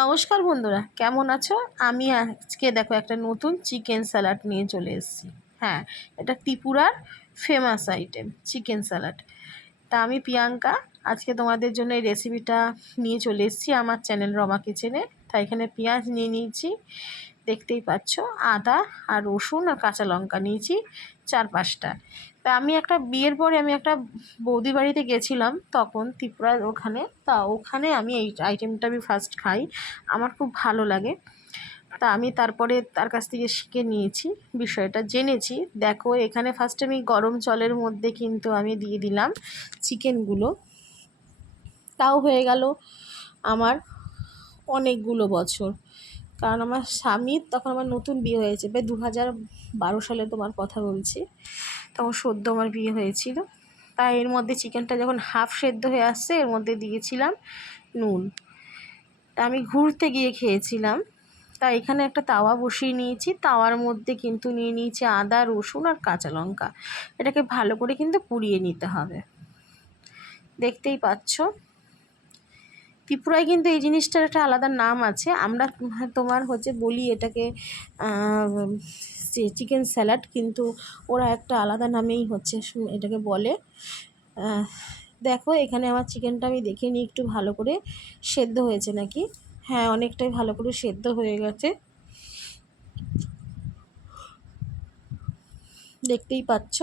নমস্কার বন্ধুরা, কেমন আছো? আমি আজকে দেখো একটা নতুন চিকেন স্যালাড নিয়ে চলে এসেছি। হ্যাঁ, এটা ত্রিপুরার ফেমাস আইটেম চিকেন স্যালাড। তা আমি প্রিয়াঙ্কা আজকে তোমাদের জন্য এই রেসিপিটা নিয়ে চলে এসেছি আমার চ্যানেল রমা কিচেনে। তাই এখানে পেঁয়াজ নিয়ে নিয়েছি, দেখতেই পাচ্ছ, আদা আর রসুন আর কাঁচা লঙ্কা নিয়েছি 4-5টা। তা আমি একটা বিয়ের পরে আমি একটা বৌদি বাড়িতে গেছিলাম তখন ত্রিপুরার ওখানে। তা ওখানে আমি এই আইটেমটা আমি ফার্স্ট খাই, আমার খুব ভালো লাগে। তা আমি তারপরে তার কাছ থেকে শিখে নিয়েছি, বিষয়টা জেনেছি। দেখো এখানে ফার্স্টে আমি গরম জলের মধ্যে কিন্তু আমি দিয়ে দিলাম চিকেনগুলো। তাও হয়ে গেল আমার অনেকগুলো বছর, কারণ আমার স্বামীর তখন আমার নতুন বিয়ে হয়েছে, প্রায় 2012 সালে তোমার কথা বলছি। তখন সদ্য আমার বিয়ে হয়েছিল। তাই এর মধ্যে চিকেনটা যখন হাফ সেদ্ধ হয়ে আসছে এর মধ্যে দিয়েছিলাম নুন। তা আমি ঘুরতে গিয়ে খেয়েছিলাম। তা এখানে একটা তাওয়া বসিয়ে নিয়েছি, তাওয়ার মধ্যে কিন্তু নিয়ে নিয়েছি আদা রসুন আর কাঁচা লঙ্কা। এটাকে ভালো করে কিন্তু পুড়িয়ে নিতে হবে, দেখতেই পাচ্ছ। ত্রিপুরায় কিন্তু এই জিনিসটার একটা আলাদা নাম আছে, আমরা তোমার বলি এটাকে চিকেন স্যালাড, কিন্তু ওরা একটা আলাদা নামেই এটাকে বলে। দেখো এখানে আমার চিকেনটা আমি দেখে নিই একটু ভালো করে সেদ্ধ হয়েছে নাকি। হ্যাঁ, অনেকটাই ভালো করে সেদ্ধ হয়ে গেছে, দেখতেই পাচ্ছ।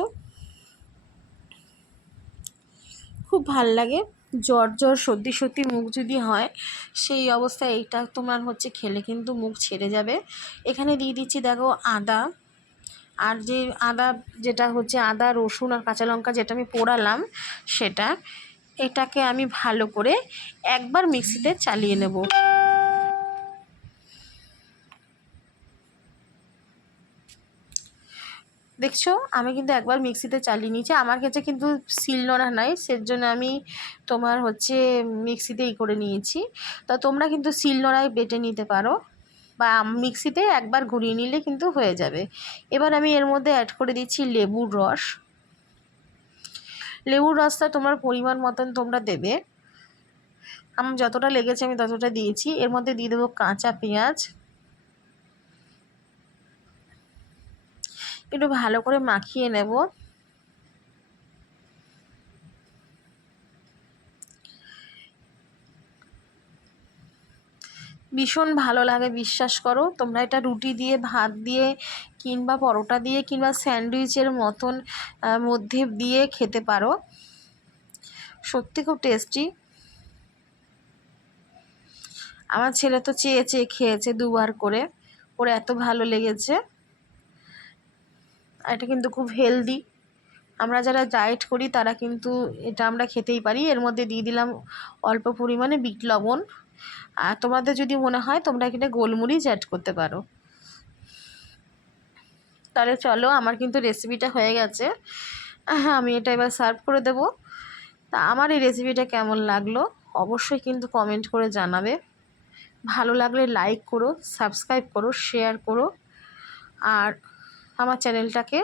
খুব ভাল লাগে। জ্বর সর্দি মুখ যদি হয় সেই অবস্থায় এইটা তোমার খেলে কিন্তু মুখ ছেড়ে যাবে। এখানে দিয়ে দিচ্ছি দেখো আদা, আর যে আদা যেটা আদা রসুন আর কাঁচা লঙ্কা যেটা আমি পোড়ালাম সেটা। এটাকে আমি ভালো করে একবার মিক্সিতে চালিয়ে নেব। দেখছো আমি কিন্তু একবার মিক্সিতে চালিয়ে নিয়েছি। আমার কাছে কিন্তু শিলনোড়া নাই, সেজন্য আমি তোমার মিক্সিতেই করে নিয়েছি। তা তোমরা কিন্তু শিলনোড়ায় বেটে নিতে পারো, বা মিক্সিতে একবার ঘুরিয়ে নিলে কিন্তু হয়ে যাবে। এবার আমি এর মধ্যে অ্যাড করে দিচ্ছি লেবুর রস। লেবুর রসটা তোমার পরিমাণ মতন তোমরা দেবে, আমার যতটা লেগেছে আমি ততটা দিয়েছি। এর মধ্যে দিয়ে দেবো কাঁচা পেঁয়াজ, একটু ভালো করে মাখিয়ে নেব। ভীষণ ভালো লাগে, বিশ্বাস করো। তোমরা এটা রুটি দিয়ে, ভাত দিয়ে, কিংবা পরোটা দিয়ে, কিংবা স্যান্ডউইচের মতন মধ্যে দিয়ে খেতে পারো, সত্যি খুব টেস্টি। আমার ছেলে তো চেয়ে চেয়ে খেয়েছে 2বার করে, ওর এত ভালো লেগেছে। এটা কিন্তু খুব হেলদি, আমরা যারা ডায়েট করি তারা কিন্তু এটা আমরা খেতেই পারি। এর মধ্যে দিয়ে দিলাম অল্প পরিমাণে বিট লবণ, আর তোমাদের যদি মনে হয় তোমরা এখানে গোলমরিচ অ্যাড করতে পারো। তাহলে চলো, আমার কিন্তু রেসিপিটা হয়ে গেছে। হ্যাঁ, আমি এটা এবার সার্ভ করে দেব। তা আমার এই রেসিপিটা কেমন লাগলো অবশ্যই কিন্তু কমেন্ট করে জানাবে। ভালো লাগলে লাইক করো, সাবস্ক্রাইব করো, শেয়ার করো, আর আমার চ্যানেলটাকে